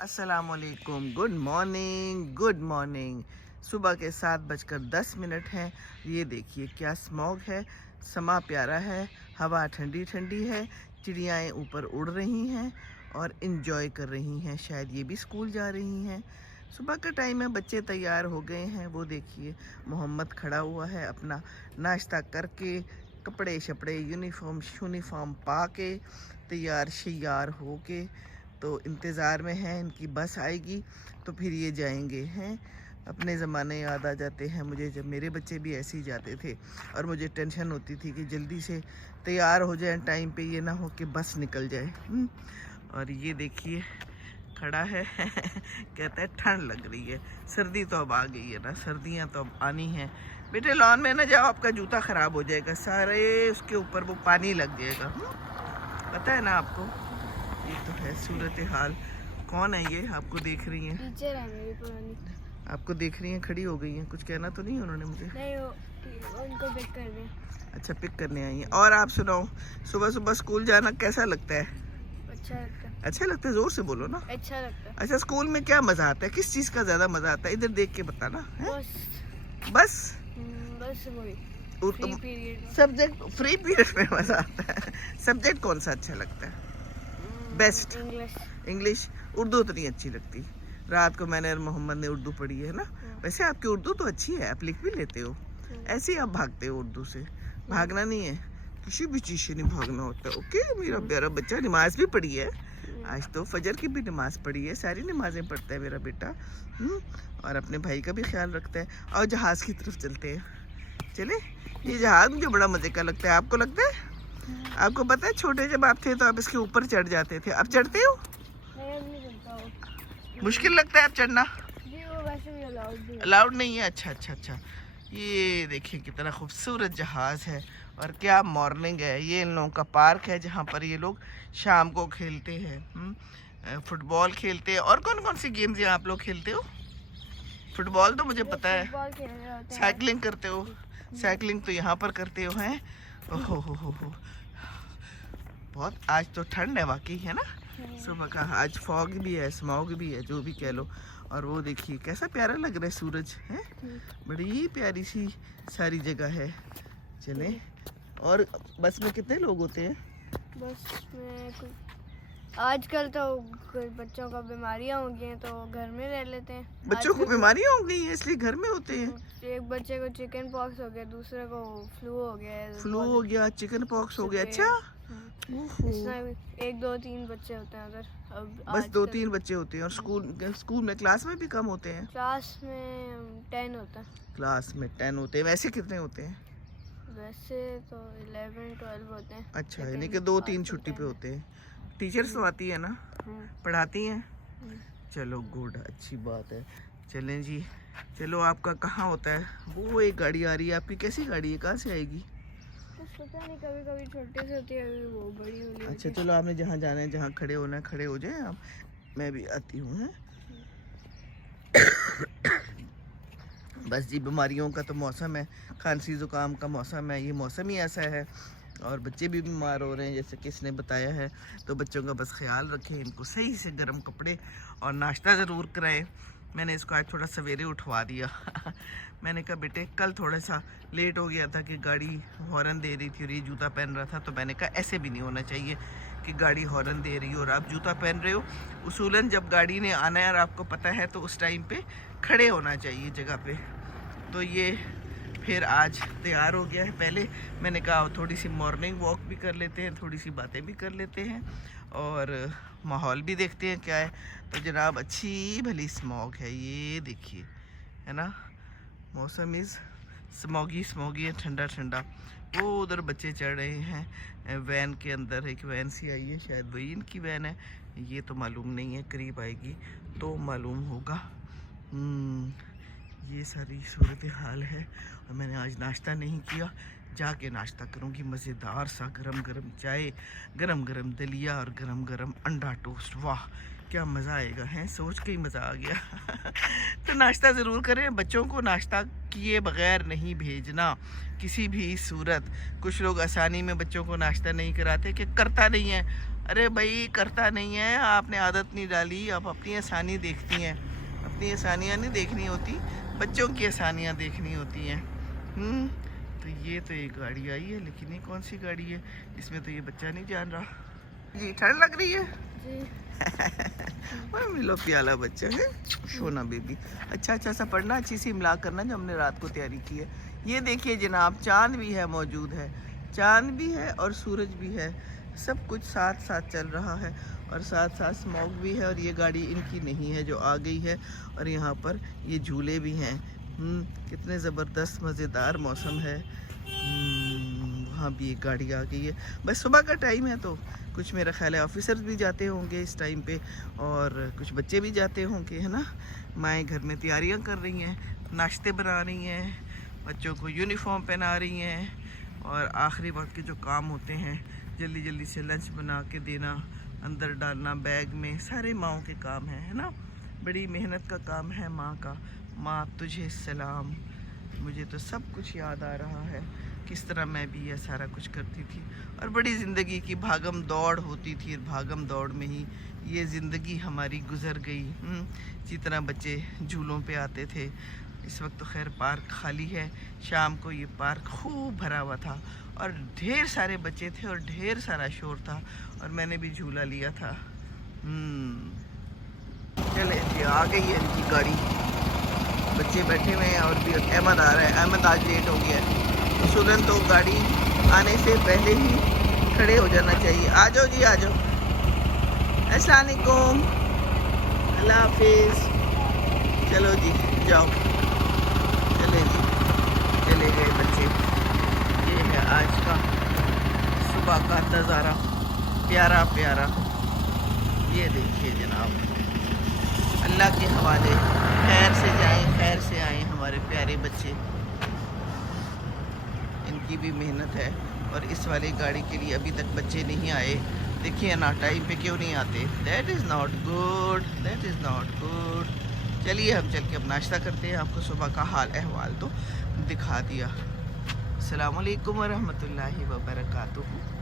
अस्सलामुअलैकुम, good morning. सुबह के 7:10 हैं। ये देखिए क्या स्मॉग है। समा प्यारा है, हवा ठंडी ठंडी है, चिड़ियाएँ ऊपर उड़ रही हैं और इन्जॉय कर रही हैं। शायद ये भी स्कूल जा रही हैं। सुबह का टाइम है, बच्चे तैयार हो गए हैं। वो देखिए मोहम्मद खड़ा हुआ है अपना नाश्ता करके, कपड़े शपड़े यूनिफॉर्म पा के तैयार शैयार हो के, तो इंतज़ार में है इनकी बस आएगी तो फिर ये जाएंगे हैं। अपने ज़माने याद आ जाते हैं मुझे, जब मेरे बच्चे भी ऐसे ही जाते थे और मुझे टेंशन होती थी कि जल्दी से तैयार हो जाए टाइम पे, ये ना हो कि बस निकल जाए। और ये देखिए खड़ा है कहता है ठंड लग रही है। सर्दी तो अब आ गई है ना, सर्दियाँ तो अब आनी हैं। बेटे लॉन में ना जाओ, आपका जूता ख़राब हो जाएगा, सारे उसके ऊपर वो पानी लग जाएगा। पता है ना आपको। ये तो है सूरत हाल। कौन है ये, आपको देख रही हैं? टीचर है मेरी पुरानी। आपको देख रही हैं, खड़ी हो गई हैं। कुछ कहना तो नहीं उन्होंने मुझे? नहीं, वो उनको पिक कर रहे हैं। अच्छा, पिक करने आई हैं। और आप सुनाओ, सुबह सुबह स्कूल जाना कैसा लगता है? अच्छा लगता है। अच्छा लगता है, जोर से बोलो ना। अच्छा लगता है। अच्छा, स्कूल में क्या मजा आता है? किस चीज़ का ज़्यादा मजा आता है? इधर देख के बताना है। बस बस वही फ्री पीरियड में। सब्जेक्ट फ्री पीरियड में मजा आता है। सब्जेक्ट कौन सा अच्छा लगता है? Best English. उर्दू तो नहीं अच्छी लगती। रात को मैंने और मोहम्मद ने उर्दू पढ़ी है ना। वैसे आपकी उर्दू तो अच्छी है, आप लिख भी लेते हो। ऐसे ही आप भागते हो उर्दू से। भागना नहीं है, किसी भी चीज़ से नहीं भागना होता। ओके मेरा प्यारा बच्चा, नमाज भी पढ़ी है आज तो, फजर की भी नमाज पढ़ी है, सारी नमाजें पढ़ता है मेरा बेटा। और अपने भाई का भी ख्याल रखता है। और जहाज़ की तरफ चलते हैं, चले। ये जहाज़ मुझे बड़ा मज़े का लगता है, आपको लगता है? आपको पता है छोटे जब आप थे तो आप इसके ऊपर चढ़ जाते थे, अब चढ़ते हो? मुश्किल लगता है अब चढ़ना? जी, वो वैसे भी अलाउड नहीं है। अच्छा। ये देखिए कितना खूबसूरत जहाज़ है और क्या मॉर्निंग है। ये इन लोगों का पार्क है जहाँ पर ये लोग शाम को खेलते हैं, फुटबॉल खेलते हैं। और कौन कौन सी गेम्स यहाँ आप लोग खेलते हो? फुटबॉल तो मुझे पता है। साइकिलिंग करते हो? साइकिलिंग तो यहाँ पर करते हो हैं। ओहो हो। बहुत आज तो ठंड है वाकई, है ना। सुबह का आज फॉग भी है, स्मॉग भी है, जो भी कह लो। और वो देखिए कैसा प्यारा लग रहा है सूरज, है बड़ी प्यारी सी सारी जगह है। चले। और बस में कितने लोग होते हैं? बस में आजकल तो बच्चों को बीमारियां हो गई हैं तो घर में रह लेते हैं। बच्चों को बीमारियां हो गई हैं इसलिए घर में होते हैं। एक बच्चे को चिकन पॉक्स हो गया, दूसरे को फ्लू हो गया, चिकन पॉक्स हो गया। अच्छा, एक 2-3 बच्चे होते हैं उधर। अब बस 2-3 बच्चे होते हैं। और स्कूल में क्लास में भी कम होते हैं? क्लास में 10 होता है। क्लास में 10 होते हैं। वैसे कितने होते हैं? वैसे तो 11-12 होते हैं। अच्छा, यानी कि 2-3 छुट्टी पे होते हैं। टीचर्स तो आती है ना, पढ़ाती हैं? चलो गुड, अच्छी बात है। चलें जी, चलो। आपका कहाँ होता है? वो एक गाड़ी आ रही है आपकी, कैसी गाड़ी है, कहाँ से आएगी? पता नहीं, कभी छोटी से होती है, वो बड़ी होती है। अच्छा चलो, आपने जहाँ जाना है, जहाँ खड़े होना है खड़े हो जाए आप। मैं भी आती हूँ। बस जी, बीमारियों का तो मौसम है, खांसी ज़ुकाम का मौसम है, ये मौसम ही ऐसा है। और बच्चे भी बीमार हो रहे हैं जैसे किसने बताया है। तो बच्चों का बस ख्याल रखें, इनको सही से गर्म कपड़े और नाश्ता ज़रूर कराएं। मैंने इसको आज थोड़ा सवेरे उठवा दिया मैंने कहा बेटे कल थोड़ा सा लेट हो गया था कि गाड़ी हॉर्न दे रही थी और ये जूता पहन रहा था, तो मैंने कहा ऐसे भी नहीं होना चाहिए कि गाड़ी हॉर्न दे रही हो और आप जूता पहन रहे हो। उसूलन जब गाड़ी ने आना है और आपको पता है तो उस टाइम पे खड़े होना चाहिए जगह पे। तो ये फिर आज तैयार हो गया है। पहले मैंने कहा थोड़ी सी मॉर्निंग वॉक भी कर लेते हैं, थोड़ी सी बातें भी कर लेते हैं और माहौल भी देखते हैं क्या है। तो जनाब अच्छी भली स्मॉग है, ये देखिए, है ना। मौसम इज़ स्मॉगी है, ठंडा। वो उधर बच्चे चढ़ रहे हैं वैन के अंदर। एक वैन सी आई है, शायद वही इनकी वैन है, ये तो मालूम नहीं है, करीब आएगी तो मालूम होगा। ये सारी सूरत हाल है। और मैंने आज नाश्ता नहीं किया, जाके नाश्ता करूँगी मज़ेदार सा, गरम चाय, गरम दलिया और गरम अंडा टोस्ट। वाह क्या मज़ा आएगा, है सोच के ही मज़ा आ गया तो नाश्ता ज़रूर करें। बच्चों को नाश्ता किए बगैर नहीं भेजना किसी भी सूरत। कुछ लोग आसानी में बच्चों को नाश्ता नहीं कराते कि करता नहीं है। अरे भाई करता नहीं है, आपने आदत नहीं डाली, आप अपनी आसानी देखती हैं। अपनी आसानियाँ नहीं देखनी होती, बच्चों की आसानियाँ देखनी होती हैं। तो ये तो एक गाड़ी आई है, लेकिन ये कौन सी गाड़ी है, इसमें तो ये बच्चा नहीं जान रहा। जी ठंड लग रही है जी। मिलो प्याला बच्चा है, सोना बेबी। अच्छा सा पढ़ना, अच्छी सी इमला करना जो हमने रात को तैयारी की है। ये देखिए जनाब, चांद भी है, मौजूद है, चांद भी है और सूरज भी है, सब कुछ साथ साथ चल रहा है और साथ साथ स्मॉग भी है। और ये गाड़ी इनकी नहीं है जो आ गई है, और यहाँ पर ये झूले भी हैं। कितने ज़बरदस्त मज़ेदार मौसम है। वहाँ भी एक गाड़ी आ गई है। बस सुबह का टाइम है तो कुछ मेरा ख्याल है ऑफिसर्स भी जाते होंगे इस टाइम पे, और कुछ बच्चे भी जाते होंगे, है ना। माएँ घर में तैयारियाँ कर रही हैं, नाश्ते बना रही हैं, बच्चों को यूनिफॉर्म पहना रही हैं, और आखिरी वक्त के जो काम होते हैं जल्दी जल्दी से लंच बना के देना, अंदर डालना बैग में, सारे माँओं के काम हैं, है ना। बड़ी मेहनत का काम है माँ का। माँ तुझे सलाम। मुझे तो सब कुछ याद आ रहा है, किस तरह मैं भी यह सारा कुछ करती थी, और बड़ी ज़िंदगी की भागम दौड़ होती थी। भागम दौड़ में ही ये ज़िंदगी हमारी गुजर गई। जिस तरह बच्चे झूलों पे आते थे। इस वक्त तो खैर पार्क खाली है, शाम को ये पार्क खूब भरा हुआ था और ढेर सारे बच्चे थे और ढेर सारा शोर था, और मैंने भी झूला लिया था। चले जी, आ गई है इनकी गाड़ी, बच्चे बैठे हुए हैं और भी अहमद आ रहा है। अहमद आज लेट हो गया है, सुगन तो गाड़ी आने से पहले ही खड़े हो जाना चाहिए। आ जाओ जी, आ जाओ। अस्सलाम वालेकुम, अल्लाह हाफिज़। चलो जी जाओ, चले जी, चले गए बच्चे। ये है आज का सुबह का नज़ारा, प्यारा प्यारा। ये देखिए जनाब, अल्लाह के हवाले, खैर से जाएं खैर से आएं हमारे प्यारे बच्चे। इनकी भी मेहनत है, और इस वाली गाड़ी के लिए अभी तक बच्चे नहीं आए। देखिए ना, टाइम पे क्यों नहीं आते। That is not good, that is not good. चलिए हम चल के अब नाश्ता करते हैं, आपको सुबह का हाल अहवाल तो दिखा दिया। अस्सलाम वालेकुम वरहमतुल्लाहि वबरकातुहू।